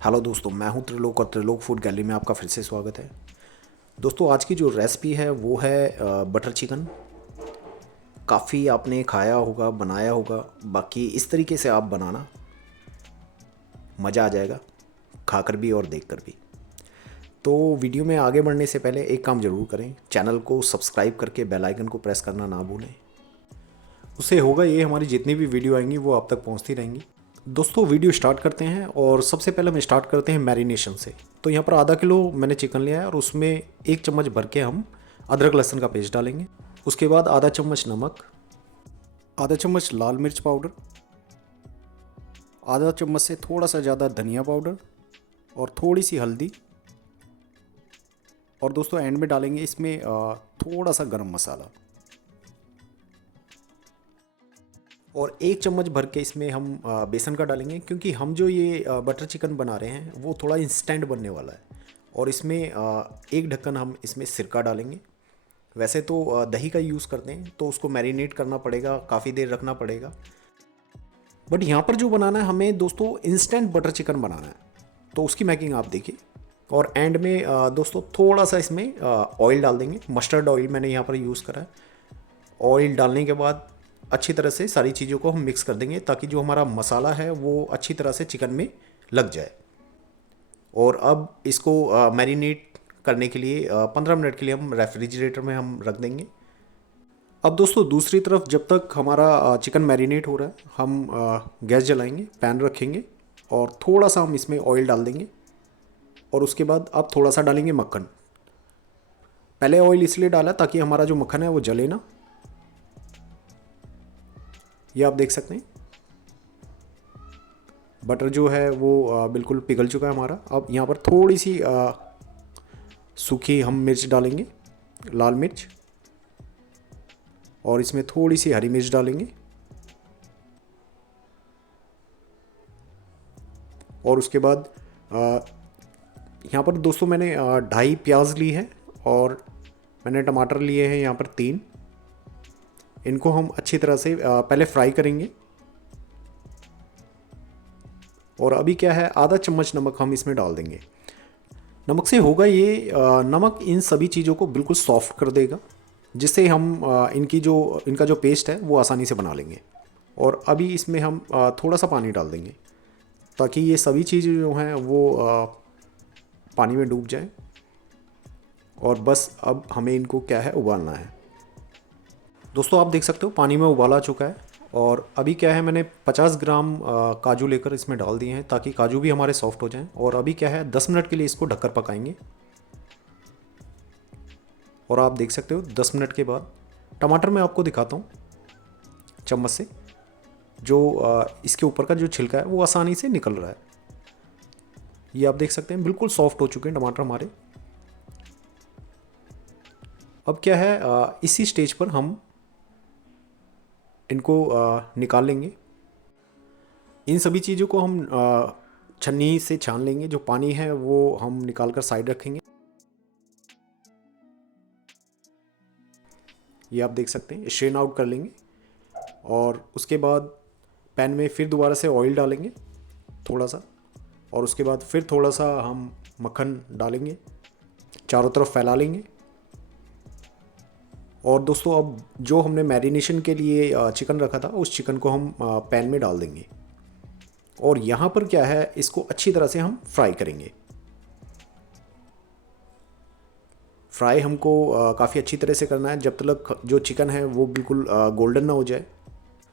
Hello दोस्तों, मैं हूं त्रिलोक और त्रिलोक फूड गैलरी में आपका फिर से स्वागत है। दोस्तों, आज की जो रेसिपी है वो है बटर चिकन। काफ़ी आपने खाया होगा, बनाया होगा। बाकी इस तरीके से आप बनाना, मज़ा आ जाएगा खाकर भी और देखकर भी। तो वीडियो में आगे बढ़ने से पहले एक काम ज़रूर करें, चैनल को सब्सक्राइब करके बेल आइकन को प्रेस करना ना भूलें। उससे होगा ये, हमारी जितनी भी वीडियो आएंगी वो आप तक पहुंचती रहेंगी। दोस्तों, वीडियो स्टार्ट करते हैं और सबसे पहले हम स्टार्ट करते हैं मैरिनेशन से। तो यहाँ पर आधा किलो मैंने चिकन लिया है और उसमें 1 चम्मच भर के हम अदरक लहसुन का पेस्ट डालेंगे। उसके बाद आधा चम्मच नमक, आधा चम्मच लाल मिर्च पाउडर, आधा चम्मच से थोड़ा सा ज़्यादा धनिया पाउडर और थोड़ी सी हल्दी। और दोस्तों एंड में डालेंगे इसमें थोड़ा सा गरम मसाला। और 1 चम्मच भर के इसमें हम बेसन का डालेंगे, क्योंकि हम जो ये बटर चिकन बना रहे हैं वो थोड़ा इंस्टेंट बनने वाला है। और इसमें एक ढक्कन हम इसमें सिरका डालेंगे। वैसे तो दही का यूज़ करते हैं, तो उसको मैरिनेट करना पड़ेगा, काफ़ी देर रखना पड़ेगा। बट यहाँ पर जो बनाना है हमें दोस्तों, इंस्टेंट बटर चिकन बनाना है, तो उसकी मेकिंग आप देखिए। और एंड में दोस्तों थोड़ा सा इसमें ऑयल डाल देंगे। मस्टर्ड ऑयल मैंने यहाँ पर यूज़ करा है। ऑयल डालने के बाद अच्छी तरह से सारी चीज़ों को हम मिक्स कर देंगे, ताकि जो हमारा मसाला है वो अच्छी तरह से चिकन में लग जाए। और अब इसको मैरिनेट करने के लिए 15 मिनट के लिए हम रेफ्रिजरेटर में हम रख देंगे। अब दोस्तों दूसरी तरफ जब तक हमारा चिकन मैरिनेट हो रहा है, हम गैस जलाएंगे, पैन रखेंगे और थोड़ा सा हम इसमें ऑयल डाल देंगे। और उसके बाद अब थोड़ा सा डालेंगे मक्खन। पहले ऑयल इसलिए डाला ताकि हमारा जो मक्खन है वो जले ना। ये आप देख सकते हैं, बटर जो है वो बिल्कुल पिघल चुका है हमारा। अब यहाँ पर थोड़ी सी सूखी हम मिर्च डालेंगे, लाल मिर्च, और इसमें थोड़ी सी हरी मिर्च डालेंगे। और उसके बाद यहाँ पर दोस्तों मैंने 2.5 प्याज ली है और मैंने टमाटर लिए हैं यहाँ पर 3। इनको हम अच्छी तरह से पहले फ्राई करेंगे। और अभी क्या है, आधा चम्मच नमक हम इसमें डाल देंगे। नमक से होगा ये, नमक इन सभी चीज़ों को बिल्कुल सॉफ्ट कर देगा, जिससे हम इनका जो पेस्ट है वो आसानी से बना लेंगे। और अभी इसमें हम थोड़ा सा पानी डाल देंगे, ताकि ये सभी चीज़ें जो हैं वो पानी में डूब जाएं। और बस अब हमें इनको क्या है, उबालना है। दोस्तों आप देख सकते हो पानी में उबाला आ चुका है। और अभी क्या है, मैंने 50 ग्राम काजू लेकर इसमें डाल दिए हैं, ताकि काजू भी हमारे सॉफ्ट हो जाएं। और अभी क्या है, 10 मिनट के लिए इसको ढककर पकाएंगे। और आप देख सकते हो 10 मिनट के बाद टमाटर मैं आपको दिखाता हूँ चम्मच से। जो इसके ऊपर का जो छिलका है वो आसानी से निकल रहा है। ये आप देख सकते हैं बिल्कुल सॉफ्ट हो चुके हैं टमाटर हमारे। अब क्या है, इसी स्टेज पर हम इनको निकाल लेंगे। इन सभी चीज़ों को हम छन्नी से छान लेंगे। जो पानी है वो हम निकाल कर साइड रखेंगे। ये आप देख सकते हैं, स्ट्रेन आउट कर लेंगे। और उसके बाद पैन में फिर दोबारा से ऑयल डालेंगे थोड़ा सा। और उसके बाद फिर थोड़ा सा हम मक्खन डालेंगे, चारों तरफ फैला लेंगे। और दोस्तों अब जो हमने मैरिनेशन के लिए चिकन रखा था, उस चिकन को हम पैन में डाल देंगे। और यहाँ पर क्या है, इसको अच्छी तरह से हम फ्राई करेंगे। फ्राई हमको काफ़ी अच्छी तरह से करना है, जब तक जो चिकन है वो बिल्कुल गोल्डन ना हो जाए।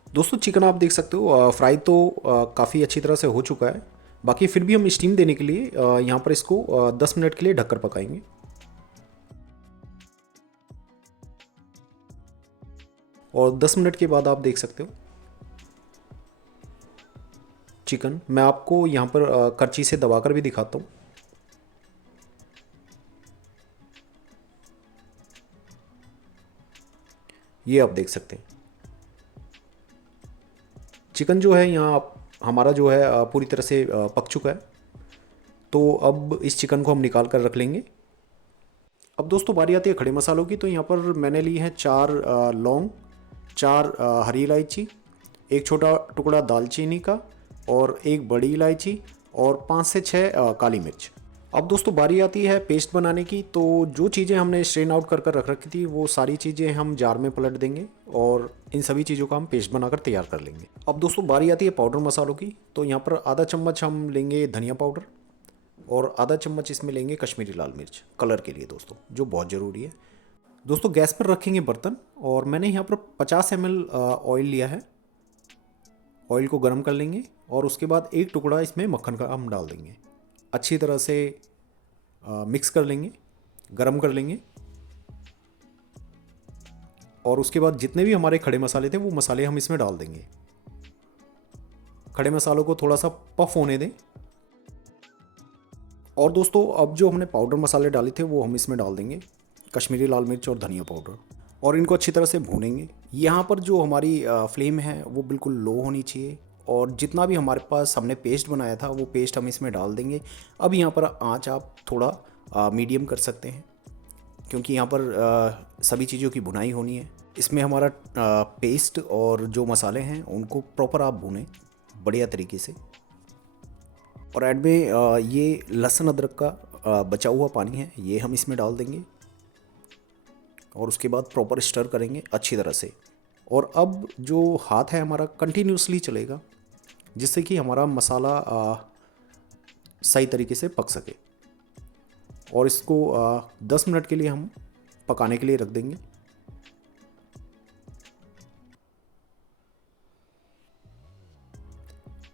दोस्तों चिकन आप देख सकते हो फ्राई तो काफ़ी अच्छी तरह से हो चुका है। बाकी फिर भी हम स्टीम देने के लिए यहाँ पर इसको 10 मिनट के लिए ढककर पकाएंगे। और 10 मिनट के बाद आप देख सकते हो चिकन, मैं आपको यहाँ पर करची से दबाकर भी दिखाता हूँ। ये आप देख सकते हैं चिकन जो है यहाँ हमारा जो है पूरी तरह से पक चुका है। तो अब इस चिकन को हम निकाल कर रख लेंगे। अब दोस्तों बारी आती है खड़े मसालों की। तो यहाँ पर मैंने ली है 4 लौंग, 4 हरी इलायची, एक छोटा टुकड़ा दालचीनी का और एक बड़ी इलायची और 5 से 6 काली मिर्च। अब दोस्तों बारी आती है पेस्ट बनाने की। तो जो चीज़ें हमने स्ट्रेन आउट कर कर रख रखी थी वो सारी चीज़ें हम जार में पलट देंगे और इन सभी चीज़ों का हम पेस्ट बनाकर तैयार कर लेंगे। अब दोस्तों बारी आती है पाउडर मसालों की। तो यहाँ पर आधा चम्मच हम लेंगे धनिया पाउडर और आधा चम्मच इसमें लेंगे कश्मीरी लाल मिर्च कलर के लिए दोस्तों, जो बहुत ज़रूरी है। दोस्तों गैस पर रखेंगे बर्तन और मैंने यहाँ पर 50 ml ऑयल लिया है। ऑयल को गर्म कर लेंगे और उसके बाद एक टुकड़ा इसमें मक्खन का हम डाल देंगे। अच्छी तरह से मिक्स कर लेंगे, गरम कर लेंगे और उसके बाद जितने भी हमारे खड़े मसाले थे वो मसाले हम इसमें डाल देंगे। खड़े मसालों को थोड़ा सा पफ होने दें। और दोस्तों अब जो हमने पाउडर मसाले डाले थे वो हम इसमें डाल देंगे, कश्मीरी लाल मिर्च और धनिया पाउडर, और इनको अच्छी तरह से भूनेंगे। यहाँ पर जो हमारी फ्लेम है वो बिल्कुल लो होनी चाहिए और जितना भी हमारे पास हमने पेस्ट बनाया था वो पेस्ट हम इसमें डाल देंगे। अब यहाँ पर आँच आप थोड़ा मीडियम कर सकते हैं क्योंकि यहाँ पर सभी चीज़ों की भुनाई होनी है। इसमें हमारा पेस्ट और जो मसाले हैं उनको प्रॉपर आप भूनें बढ़िया तरीके से। और ऐड में ये लहसुन अदरक का बचा हुआ पानी है, ये हम इसमें डाल देंगे और उसके बाद प्रॉपर स्टर करेंगे अच्छी तरह से। और अब जो हाथ है हमारा कंटिन्यूसली चलेगा जिससे कि हमारा मसाला सही तरीके से पक सके। और इसको 10 मिनट के लिए हम पकाने के लिए रख देंगे।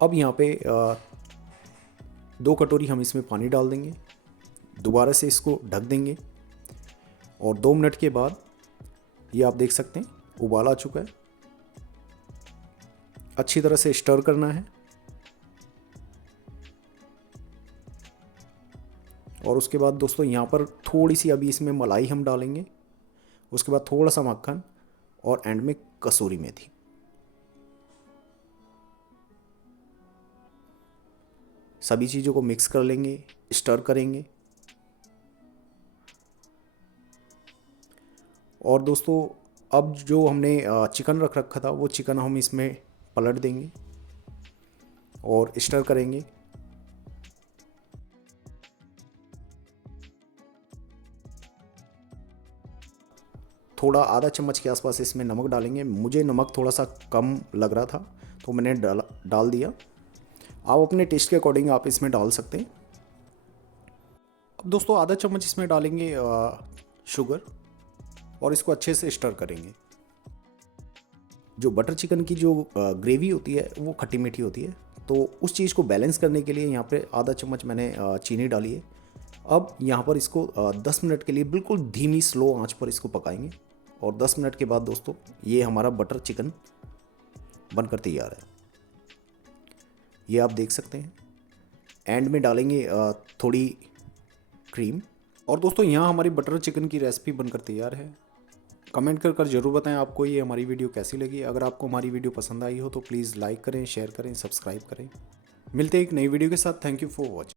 अब यहाँ पे 2 कटोरी हम इसमें पानी डाल देंगे, दोबारा से इसको ढक देंगे और 2 मिनट के बाद ये आप देख सकते हैं उबाल आ चुका है। अच्छी तरह से स्टर करना है और उसके बाद दोस्तों यहाँ पर थोड़ी सी अभी इसमें मलाई हम डालेंगे, उसके बाद थोड़ा सा मक्खन और एंड में कसूरी मेथी। सभी चीज़ों को मिक्स कर लेंगे, स्टर करेंगे। और दोस्तों अब जो हमने चिकन रख रखा था वो चिकन हम इसमें पलट देंगे और स्टर करेंगे। थोड़ा आधा चम्मच के आसपास इसमें नमक डालेंगे। मुझे नमक थोड़ा सा कम लग रहा था तो मैंने डाल दिया। आप अपने टेस्ट के अकॉर्डिंग आप इसमें डाल सकते हैं। अब दोस्तों आधा चम्मच इसमें डालेंगे शुगर और इसको अच्छे से स्टर करेंगे। जो बटर चिकन की जो ग्रेवी होती है वो खट्टी मीठी होती है, तो उस चीज़ को बैलेंस करने के लिए यहाँ पे आधा चम्मच मैंने चीनी डाली है। अब यहाँ पर इसको 10 मिनट के लिए बिल्कुल धीमी स्लो आंच पर इसको पकाएंगे और 10 मिनट के बाद दोस्तों ये हमारा बटर चिकन बनकर तैयार है। ये आप देख सकते हैं। एंड में डालेंगे थोड़ी क्रीम। और दोस्तों यहाँ हमारी बटर चिकन की रेसिपी बनकर तैयार है। कमेंट कर ज़रूर बताएं आपको ये हमारी वीडियो कैसी लगी। अगर आपको हमारी वीडियो पसंद आई हो तो प्लीज़ लाइक करें, शेयर करें, सब्सक्राइब करें। मिलते हैं एक नई वीडियो के साथ। Thank you for watching.